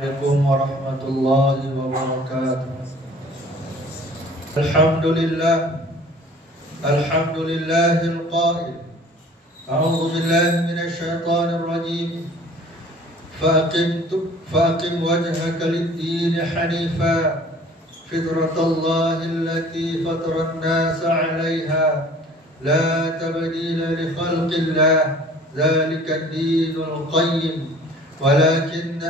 عليكم ورحمة الله وبركاته. الحمد لله القائل أعوذ بالله من الشيطان الرجيم فأقم وجهك للدين حنيفا فطرة الله التي فطر الناس عليها لا تبديل لخلق الله ذلك الدين القيم ولكن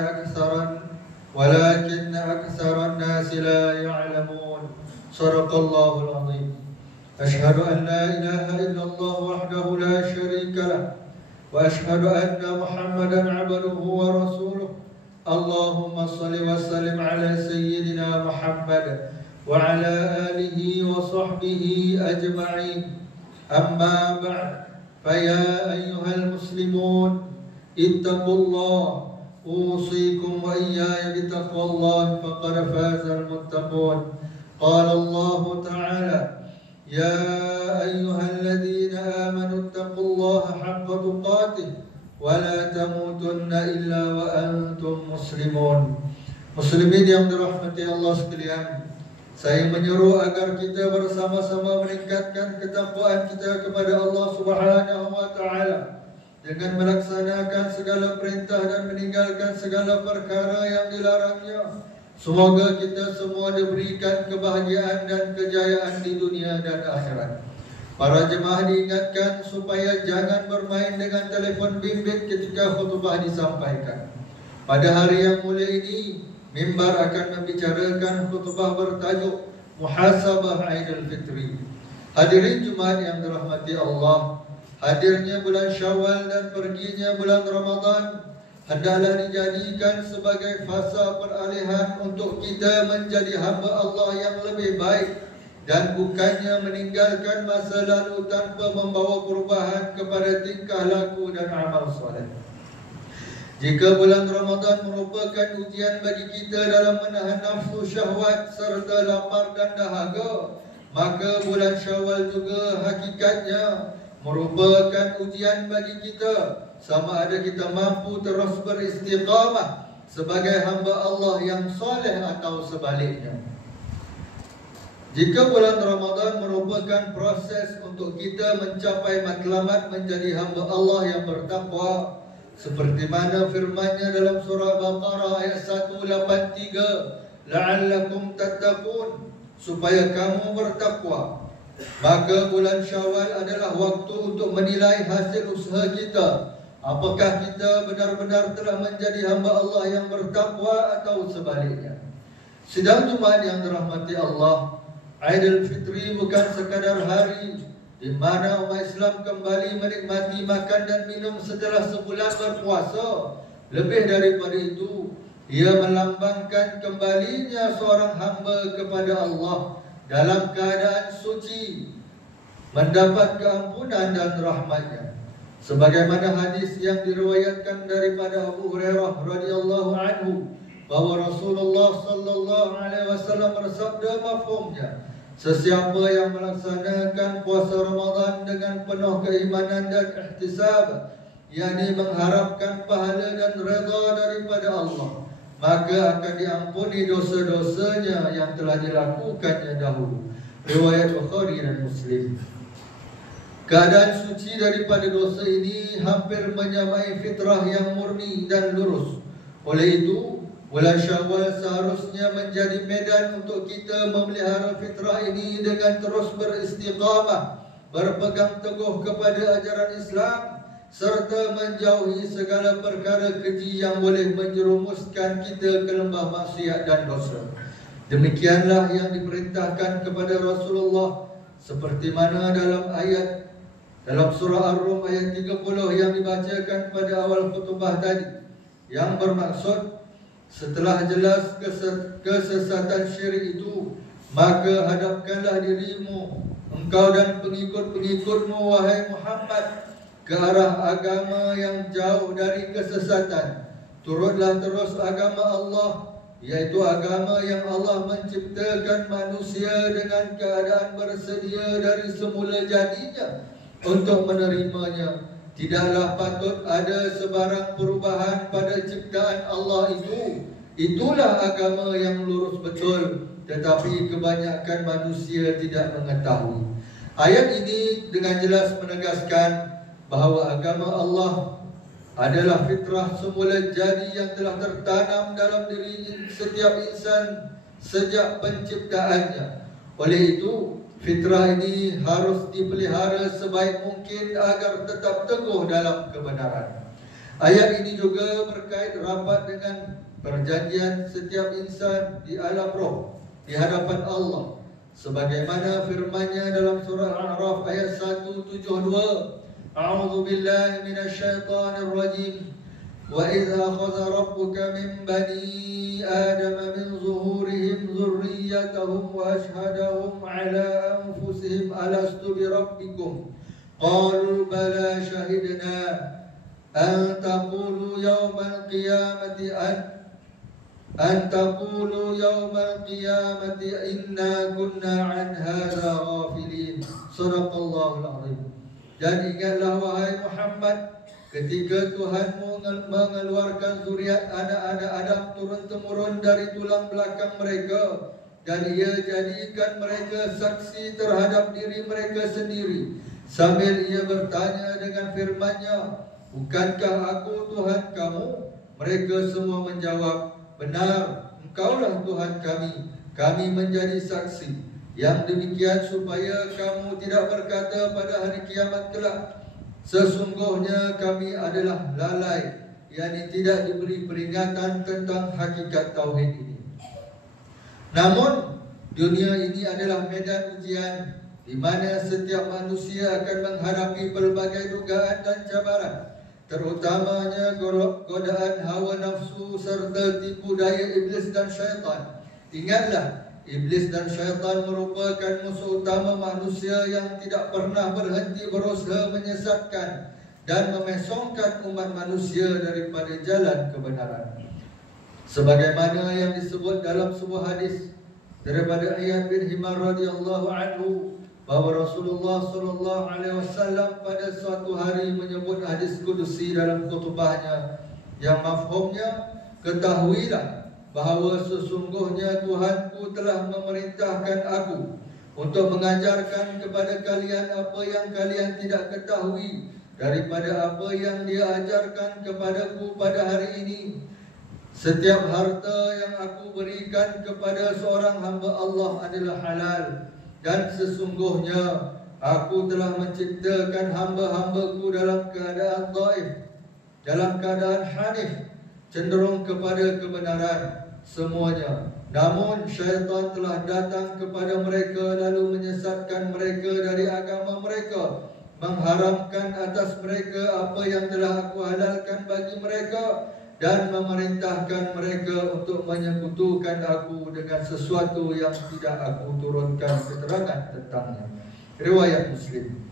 أكثر الناس لا يعلمون. صدق الله العظيم. أشهد أن لا إله إلا الله وحده لا شريك له وأشهد أن محمدا عبده ورسوله. اللهم صل وسلم على سيدنا محمد وعلى آله وصحبه أجمعين. أما بعد، فيا أيها المسلمون اتقوا الله، أوصيكم وإياي بتقوى الله فقد فاز المتقون. قال الله تعالى: يا أيها الذين آمنوا اتقوا الله حق تقاته ولا تموتن إلا وأنتم مسلمون. Muslimin yang dirahmati Allah sekalian, saya menyeru agar kita bersama-sama meningkatkan ketakwaan kita kepada Allah Subhanahu wa taala dengan melaksanakan segala perintah dan meninggalkan segala perkara yang dilarangnya. Semoga kita semua diberikan kebahagiaan dan kejayaan di dunia dan akhirat. Para jemaah diingatkan supaya jangan bermain dengan telefon bimbit ketika khutbah disampaikan. Pada hari yang mulia ini, mimbar akan membicarakan khutbah bertajuk Muhasabah Aidil Fitri. Hadirin Jumaat yang dirahmati Allah, hadirnya bulan Syawal dan perginya bulan Ramadan hendaklah dijadikan sebagai fasa peralihan untuk kita menjadi hamba Allah yang lebih baik dan bukannya meninggalkan masa lalu tanpa membawa perubahan kepada tingkah laku dan amal soleh. Jika bulan Ramadan merupakan ujian bagi kita dalam menahan nafsu syahwat serta lapar dan dahaga, maka bulan Syawal juga hakikatnya merupakan ujian bagi kita, sama ada kita mampu terus beristiqamah sebagai hamba Allah yang soleh atau sebaliknya. Jika bulan Ramadan merupakan proses untuk kita mencapai matlamat menjadi hamba Allah yang bertakwa, seperti mana firman-Nya dalam surah Baqarah ayat 183, la'allakum tattaqun, supaya kamu bertakwa. Maka bulan Syawal adalah waktu untuk menilai hasil usaha kita. Apakah kita benar-benar telah menjadi hamba Allah yang bertakwa atau sebaliknya? Sidang Jumaat yang dirahmati Allah, Aidil Fitri bukan sekadar hari di mana umat Islam kembali menikmati makan dan minum setelah sebulan berpuasa. Lebih daripada itu, ia melambangkan kembalinya seorang hamba kepada Allah dalam keadaan suci, mendapat keampunan dan rahmat-Nya. Sebagaimana hadis yang diriwayatkan daripada Abu Hurairah radhiyallahu anhu bahwa Rasulullah sallallahu alaihi wasallam bersabda mafhumnya, sesiapa yang melaksanakan puasa Ramadan dengan penuh keimanan dan ihtisab, yakni mengharapkan pahala dan redha daripada Allah, maka akan diampuni dosa-dosanya yang telah dilakukannya dahulu. Riwayat Bukhari dan Muslim. Keadaan suci daripada dosa ini hampir menyamai fitrah yang murni dan lurus. Oleh itu, bulan Syawal seharusnya menjadi medan untuk kita memelihara fitrah ini dengan terus beristiqamah, berpegang teguh kepada ajaran Islam, serta menjauhi segala perkara keji yang boleh menjerumuskan kita ke lembah maksiat dan dosa. Demikianlah yang diperintahkan kepada Rasulullah, seperti mana dalam surah Ar-Rum ayat 30 yang dibacakan pada awal khutbah tadi, yang bermaksud, setelah jelas kesesatan syirik itu, maka hadapkanlah dirimu, engkau dan pengikut-pengikutmu, wahai Muhammad, ke arah agama yang jauh dari kesesatan. Turutlah terus agama Allah, yaitu agama yang Allah menciptakan manusia dengan keadaan bersedia dari semula jadinya untuk menerimanya. Tidaklah patut ada sebarang perubahan pada ciptaan Allah itu Itulah agama yang lurus betul, tetapi kebanyakan manusia tidak mengetahui. Ayat ini dengan jelas menegaskan bahawa agama Allah adalah fitrah semula jadi yang telah tertanam dalam diri setiap insan sejak penciptaannya. Oleh itu, fitrah ini harus dipelihara sebaik mungkin agar tetap teguh dalam kebenaran. Ayat ini juga berkait rapat dengan perjanjian setiap insan di alam roh di hadapan Allah, sebagaimana firman-Nya dalam surah Al-A'raf ayat 172, A'udzu billahi minasyaitonir rajim. Wa idza akhadha rabbuka min bani adama min zuhurihim dzurriyyatahum wa ashhadahum ala anfusihim alastu bi rabbikum qalu bala shahidna an taqulu yawmal qiyamati أن تقولوا يوم القيامة إنا كنا عن هذا غافلين. صدق الله العظيم. Dan ingatlah wahai Muhammad, ketika Tuhanmu mengeluarkan zuriat anak-anak Adam turun-temurun dari tulang belakang mereka, dan Ia jadikan mereka saksi terhadap diri mereka sendiri, sambil Ia bertanya dengan firman-Nya, bukankah aku Tuhan kamu? Mereka semua menjawab, benar, Engkaulah Tuhan kami. Kami menjadi saksi. Yang demikian supaya kamu tidak berkata pada hari kiamat kelak, sesungguhnya kami adalah lalai, yakni tidak diberi peringatan tentang hakikat tauhid ini. Namun, dunia ini adalah medan ujian di mana setiap manusia akan menghadapi pelbagai dugaan dan cabaran, terutamanya godaan hawa nafsu serta tipu daya iblis dan syaitan. Ingatlah, iblis dan syaitan merupakan musuh utama manusia yang tidak pernah berhenti berusaha menyesatkan dan memesongkan umat manusia daripada jalan kebenaran. Sebagaimana yang disebut dalam sebuah hadis daripada Iyad bin Himar radhiyallahu anhu, bahawa Rasulullah sallallahu alaihi wasallam pada suatu hari menyebut hadis kudusi dalam khutbahnya yang mafhumnya, ketahuilah bahawa sesungguhnya Tuhanku telah memerintahkan aku untuk mengajarkan kepada kalian apa yang kalian tidak ketahui daripada apa yang Dia ajarkan kepadaku pada hari ini. Setiap harta yang aku berikan kepada seorang hamba Allah adalah halal, dan sesungguhnya aku telah menciptakan hamba-hambaku dalam keadaan dhaif, dalam keadaan hanif, cenderung kepada kebenaran semuanya. Namun syaitan telah datang kepada mereka lalu menyesatkan mereka dari agama mereka, mengharamkan atas mereka apa yang telah aku halalkan bagi mereka, dan memerintahkan mereka untuk menyekutukan aku dengan sesuatu yang tidak aku turunkan keterangan tentangnya. Riwayat Muslim.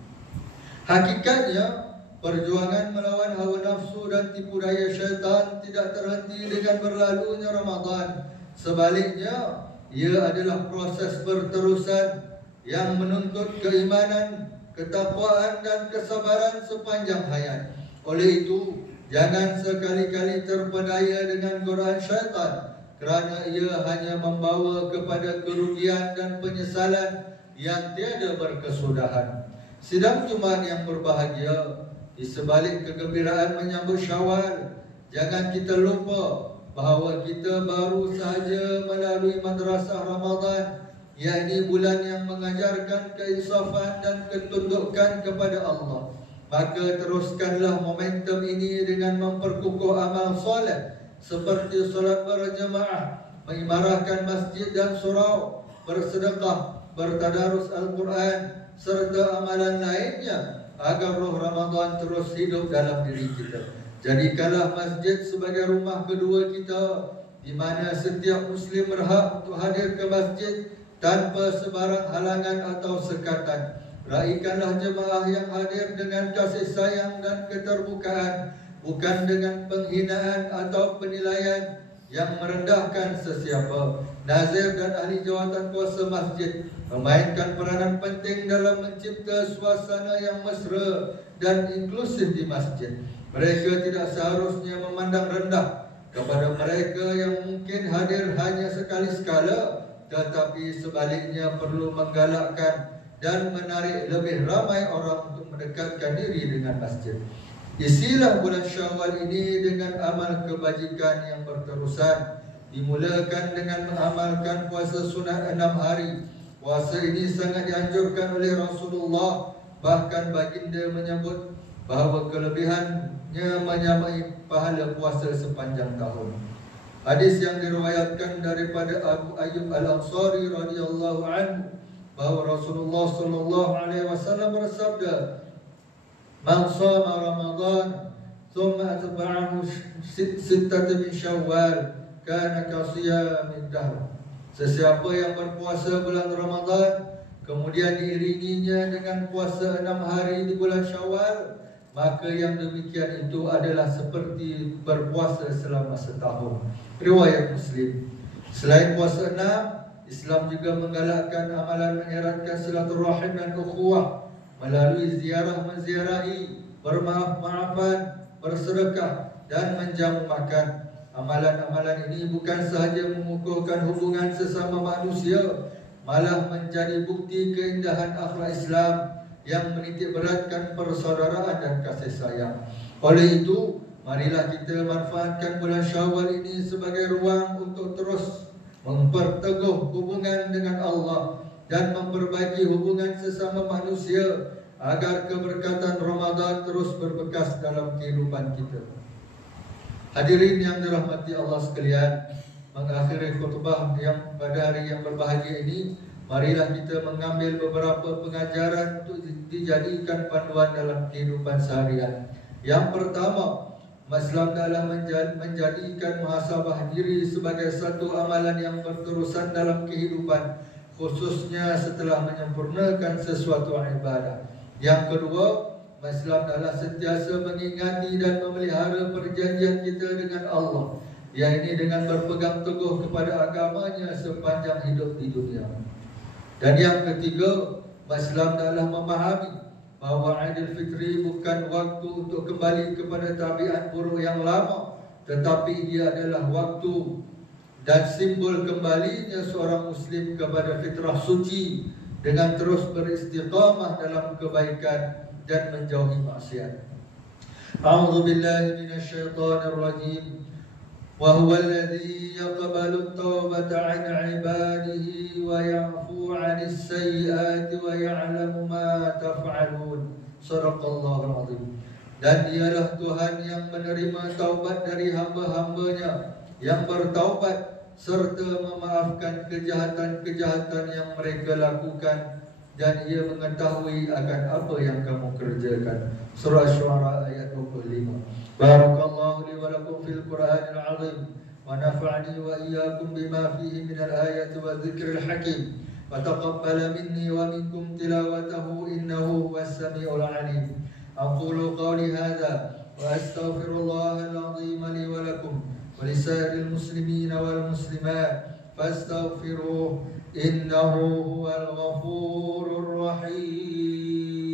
Hakikatnya, perjuangan melawan hawa nafsu dan tipu daya syaitan tidak terhenti dengan berlalunya Ramadan. Sebaliknya, ia adalah proses berterusan yang menuntut keimanan, ketakwaan dan kesabaran sepanjang hayat. Oleh itu, jangan sekali-kali terpedaya dengan godaan syaitan, kerana ia hanya membawa kepada kerugian dan penyesalan yang tiada berkesudahan. Sidang Jumaat yang berbahagia, di sebalik kegembiraan menyambut Syawal, jangan kita lupa bahawa kita baru sahaja melalui madrasah Ramadan, yakni bulan yang mengajarkan keinsafan dan ketundukan kepada Allah. Maka teruskanlah momentum ini dengan memperkukuh amal soleh seperti solat berjemaah, mengimarahkan masjid dan surau, bersedekah, bertadarus Al-Quran serta amalan lainnya agar roh Ramadan terus hidup dalam diri kita. Jadikanlah masjid sebagai rumah kedua kita, di mana setiap Muslim berhak untuk hadir ke masjid tanpa sebarang halangan atau sekatan. Raikanlah jemaah yang hadir dengan kasih sayang dan keterbukaan, bukan dengan penghinaan atau penilaian yang merendahkan sesiapa. Nazir dan ahli jawatan kuasa masjid memainkan peranan penting dalam mencipta suasana yang mesra dan inklusif di masjid. Mereka tidak seharusnya memandang rendah kepada mereka yang mungkin hadir hanya sekali sekala, tetapi sebaliknya perlu menggalakkan dan menarik lebih ramai orang untuk mendekatkan diri dengan masjid. Isilah bulan Syawal ini dengan amal kebajikan yang berterusan. Dimulakan dengan mengamalkan puasa sunat 6 hari. Puasa ini sangat dianjurkan oleh Rasulullah. Bahkan baginda menyebut bahawa kelebihannya menyamai pahala puasa sepanjang tahun. Hadis yang diriwayatkan daripada Abu Ayyub Al-Ansari radhiyallahu anhu bahawa Rasulullah sallallahu alaihi wasallam bersabda, "Man shama Ramadan thumma atba'ahu sittatan min Syawal kana ka shiyamid dahr." Sesiapa yang berpuasa bulan Ramadan kemudian diiringinya dengan puasa 6 hari di bulan Syawal, maka yang demikian itu adalah seperti berpuasa selama setahun. Riwayat Muslim. Selain puasa 6, Islam juga menggalakkan amalan menyeratkan silaturahim dan ukhuwah melalui ziarah menziarahi, bermaaf-maafan, bersedekah dan menjamu makan. Amalan-amalan ini bukan sahaja mengukuhkan hubungan sesama manusia, malah menjadi bukti keindahan akhlak Islam yang menitik beratkan persaudaraan dan kasih sayang. Oleh itu, marilah kita manfaatkan bulan Syawal ini sebagai ruang untuk terus memperteguh hubungan dengan Allah dan memperbaiki hubungan sesama manusia agar keberkatan Ramadan terus berbekas dalam kehidupan kita. Hadirin yang dirahmati Allah sekalian, mengakhiri khutbah yang pada hari yang berbahagia ini, marilah kita mengambil beberapa pengajaran untuk dijadikan panduan dalam kehidupan seharian. Yang pertama, Islam adalah menjadikan muhasabah diri sebagai satu amalan yang berterusan dalam kehidupan, khususnya setelah menyempurnakan sesuatu ibadah. Yang kedua, Islam adalah sentiasa mengingati dan memelihara perjanjian kita dengan Allah, yaitu dengan berpegang teguh kepada agamanya sepanjang hidup di dunia. Dan yang ketiga, Islam adalah memahami bahawa Aidil Fitri bukan waktu untuk kembali kepada tabiat buruk yang lama, tetapi ia adalah waktu dan simbol kembalinya seorang Muslim kepada fitrah suci dengan terus beristiqamah dalam kebaikan dan menjauhi maksiat. A'udzu billahi minasyaitonir rajim. Wa huwa alladhi yaqbalu at-taubata 'an 'ibadihi wa ya'fu 'anis sayyi'ati wa ya'lamu ma taf'alun. Shadaqallahul 'azim. Dan dialah Tuhan yang menerima taubat dari hamba-hambanya yang bertaubat serta memaafkan kejahatan-kejahatan yang mereka lakukan, dan ia mengetahui akan apa yang kamu kerjakan. Surah Asy-Syu'ara ayat 25. Barakallahu li wa lakum fil Qur'anil 'azim wa nafa'ani wa iyyakum bima fihi minal ayati wa dzikril hakim. Wa taqabbala minni wa minkum tilawatahu innahu huwas samiul 'alim. Aqulu qawli hadza wa astaghfirullahal 'azim li wa lakum wa lisairil muslimin wal muslimat fastaghfiruhu innahu huwal ghafurur rahim.